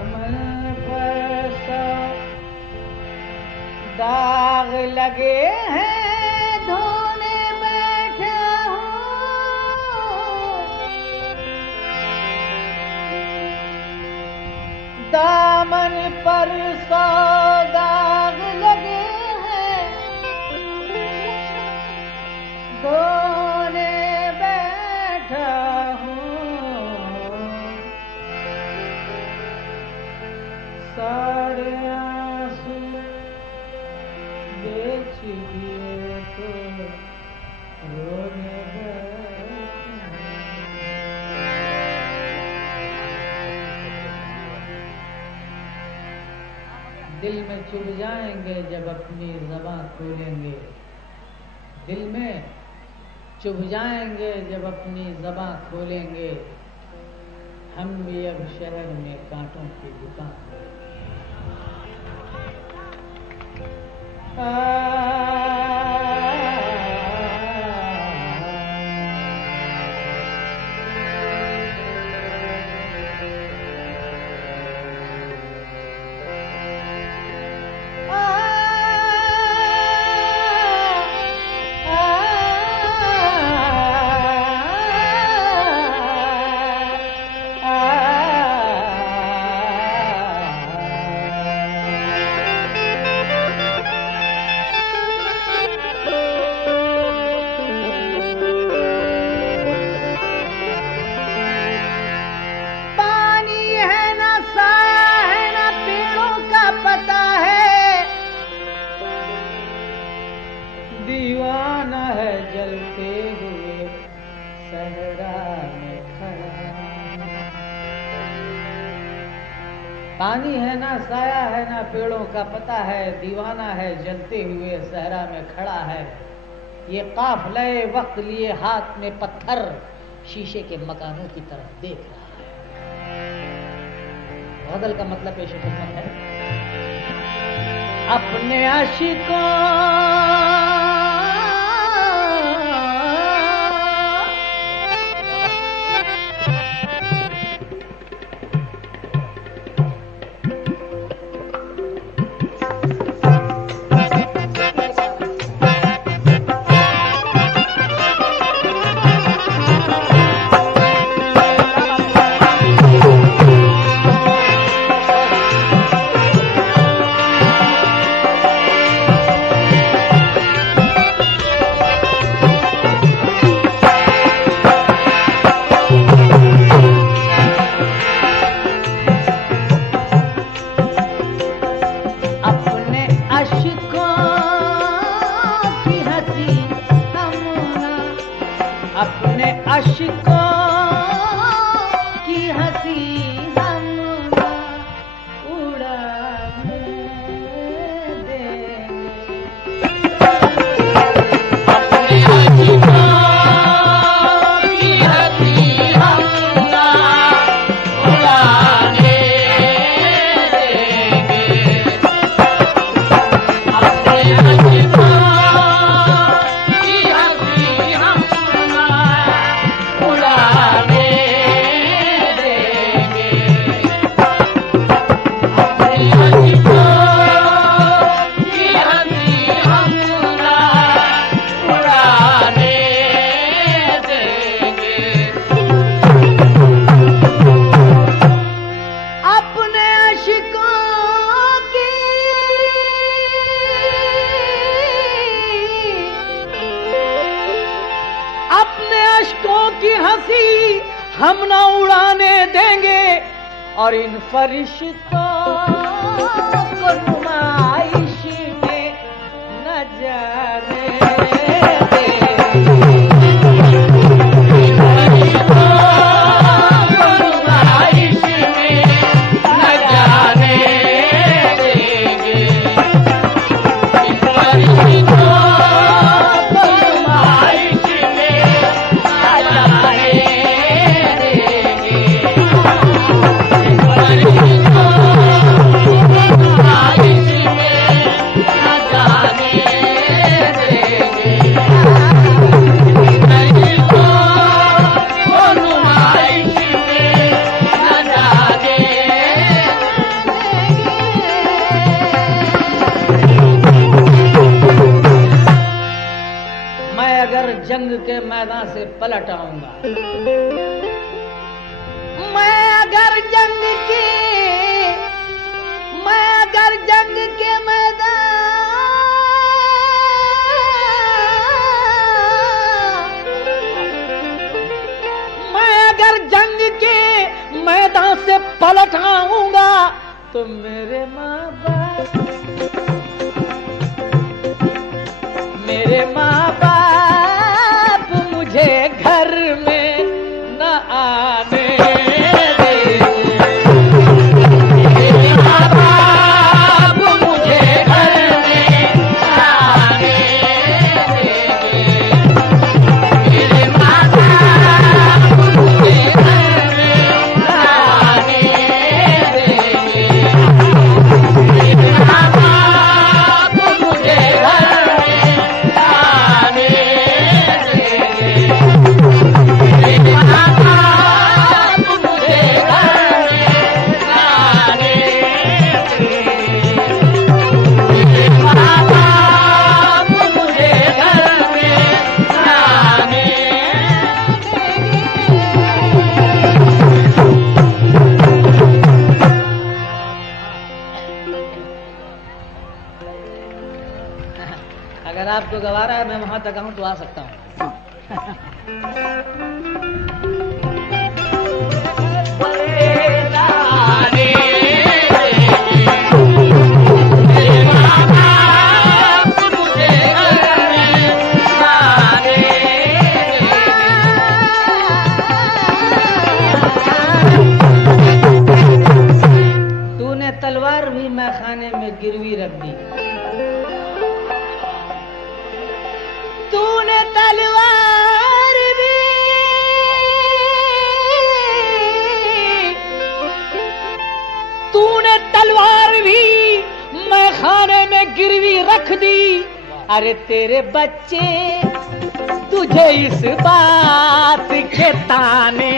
दामन पर सौ दाग लगे हैं, धोने बैठा हूँ। दामन पर सौ दाग लगे हैं, धोने बैठा हूँ। सारे आंसू बेच दिए तो रोने दिल में चुभ जाएंगे जब अपनी ज़बान खोलेंगे। दिल में चुभ जाएंगे जब अपनी ज़बान खोलेंगे। हम भी अब शहर में कांटों की दुकान दीवाना है जलते हुए सहरा में खड़ा। पानी है ना साया है ना पेड़ों का पता है, दीवाना है जलते हुए सहरा में खड़ा है। ये काफिले वक्त लिए हाथ में पत्थर शीशे के मकानों की तरफ देख रहा है। गज़ल का मतलब पेश खिदमत है। अपने आशिकों हम ना उड़ाने देंगे और इन फरिश्तों को नुमाइश में न जाने जंग के मैदान से पलट आऊंगा। मैं अगर जंग के मैदान मैदान से पलट आऊंगा तो मेरे माँ बाप मुझे घर में न आने आपको गवारा है, मैं वहां तक आऊं तो आ सकता हूं। तूने तलवार भी मैं खाने में गिरवी रख दी। तूने तलवार भी मैं खाने में गिरवी रख दी। अरे तेरे बच्चे तुझे इस बात के ताने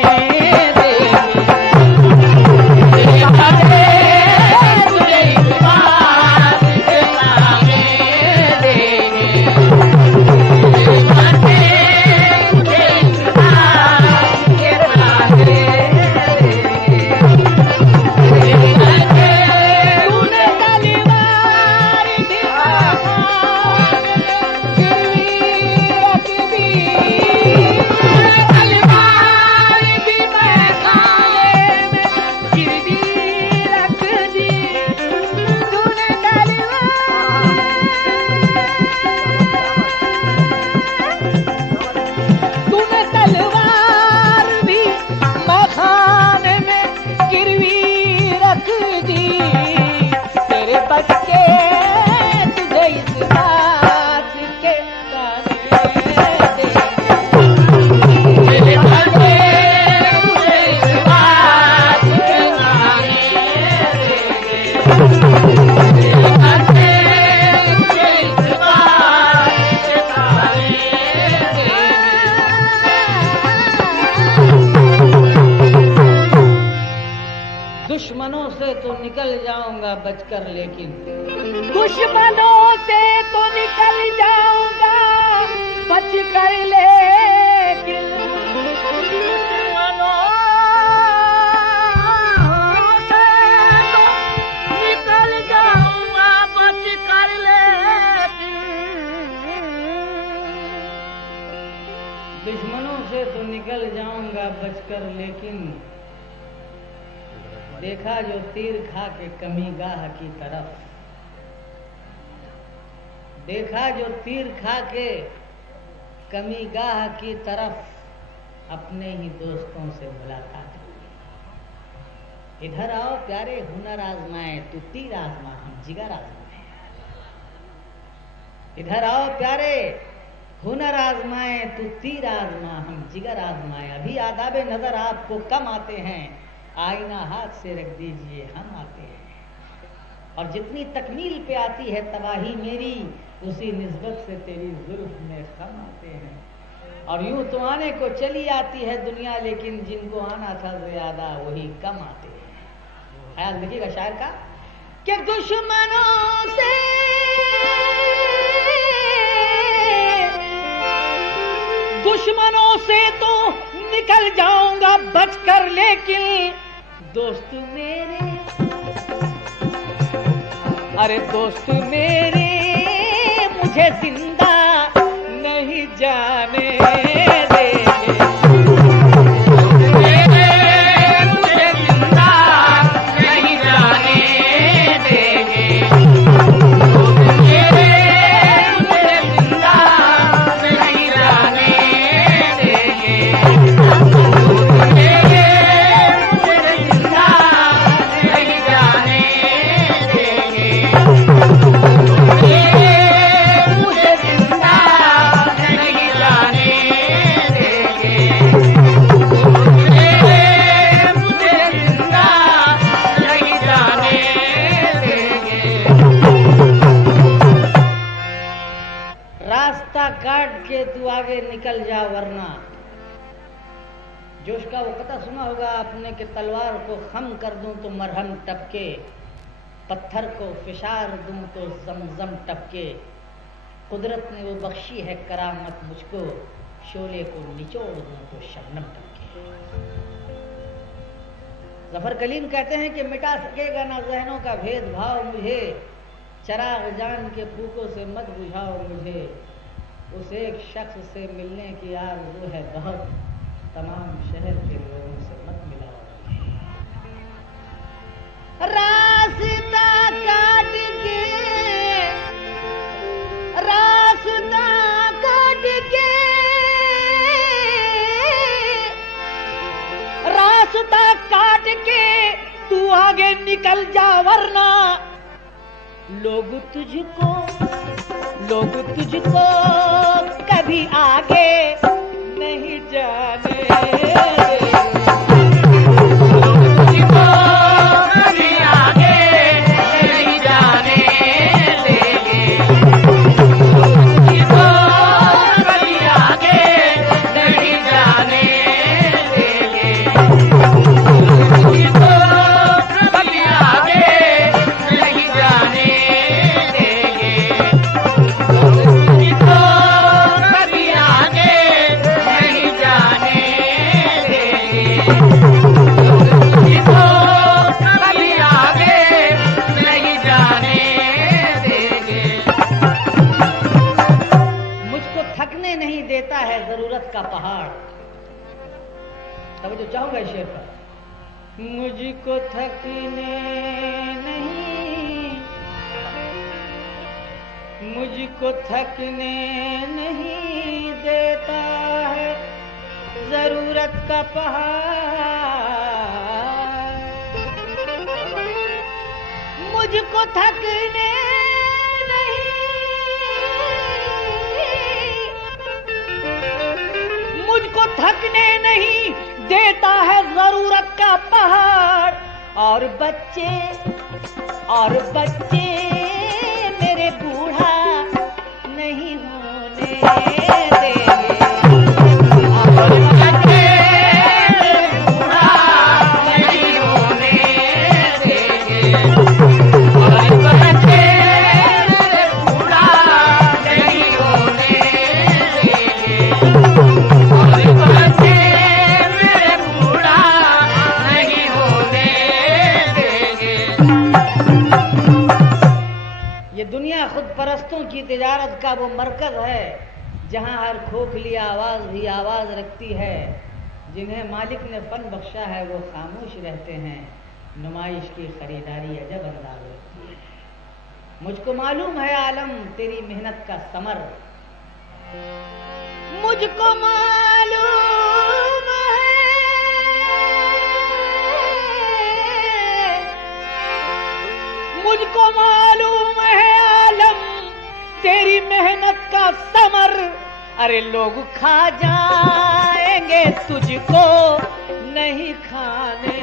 दुश्मनों से तो निकल जाऊंगा बचकर, लेकिन दुश्मनों से तो निकल जाऊंगा बचकर, लेकिन दुश्मनों से तो निकल जाऊंगा बचकर, लेकिन दुश्मनों से तो निकल जाऊंगा बचकर, लेकिन देखा जो तीर खा के कमी गाह की तरफ, देखा जो तीर खा के कमी गाह की तरफ, अपने ही दोस्तों से मुलाकात हुई। इधर आओ प्यारे हुनर आजमाए, तू तीर आजमा हम जिगर आजमाए। इधर आओ प्यारे हुनर आजमाए, तू तीर आजमा हम जिगर आजमाए। अभी आदाबे नजर आपको कम आते हैं, आईना हाथ से रख दीजिए हम आते हैं। और जितनी तकमील पे आती है तबाही मेरी, उसी निस्बत से तेरी जुल्फ में खम आते हैं। और यूं तो आने को चली आती है दुनिया, लेकिन जिनको आना था ज्यादा वही कम आते हैं। ख्याल देखिएगा शायर का कि दुश्मनों से दुश्मनों से तो निकल जाऊंगा बचकर, लेकिन दोस्त मेरे, अरे दोस्त मेरे मुझे जिंदा नहीं जाने देंगे। मुझे जिंदा नहीं जाने देंगे। मुझे जिंदा नहीं जाने देंगे। मुझे जिंदा नहीं जाने देंगे। मुझे जिंदा नहीं जाने देंगे। मुझे जिंदा नहीं जाने देंगे। रास्ता काट के तू आगे निकल जा, वरना जोश का वो कथा सुना होगा आपने कि तलवार को खम कर दूं तो मरहम टपके, पत्थर को फिशार दूं तो जमजम टपके। कुदरत ने वो बख्शी है करामत मुझको, शोले को निचोड़ दूं तो शबनम टपके। जफर कलीम कहते हैं कि मिटा सकेगा ना जहनों का भेदभाव मुझे, चराग जान के फूकों से मत बुझाओ मुझे। उस एक शख्स से मिलने की आरज़ू है बहुत, तमाम शहर के लोगों से मत मिलाओ मुझे। रास्ता काट के, रास्ता काट के, रास्ता काट के तू आगे निकल जा, वरना लोग तुझको कभी आगे नहीं जाने देंगे। तुझको कभी आगे नहीं जाने देंगे। तुझको कभी आगे नहीं जाने देंगे। तुझको कभी आगे नहीं जाने देंगे। तुझको कभी आगे नहीं जाने देंगे। तुझको कभी आगे नहीं जाने देंगे। मुझको थकने नहीं देता है जरूरत का पहाड़। तब जो चाहूंगा इस शेर पर, मुझको थकने नहीं, मुझको थकने नहीं देता है जरूरत का पहाड़। मुझको थकने नहीं, मुझको थकने नहीं देता है जरूरत का पहाड़। और बच्चे मेरे बूढ़ा नहीं होने देंगे। और बच्चे बूढ़ा नहीं होने देंगे। और बच्चे बूढ़ा नहीं होने देंगे। और बच्चे मेरे बूढ़ा नहीं होने देंगे। ये दुनिया खुद परस्तों की तिजारत का वो मरकज है, जहां हर खोखली आवाज भी आवाज रखती है। जिन्हें मालिक ने फन बख्शा है वो खामोश रहते हैं, नुमाइश की खरीदारी अजब अंदाज रखती है। मुझको मालूम है आलम तेरी मेहनत का समर, मुझको मालूम है, मुझको मालूम है आलम तेरी मेहनत का समर। अरे लोग खा जाएंगे तुझको नहीं खाने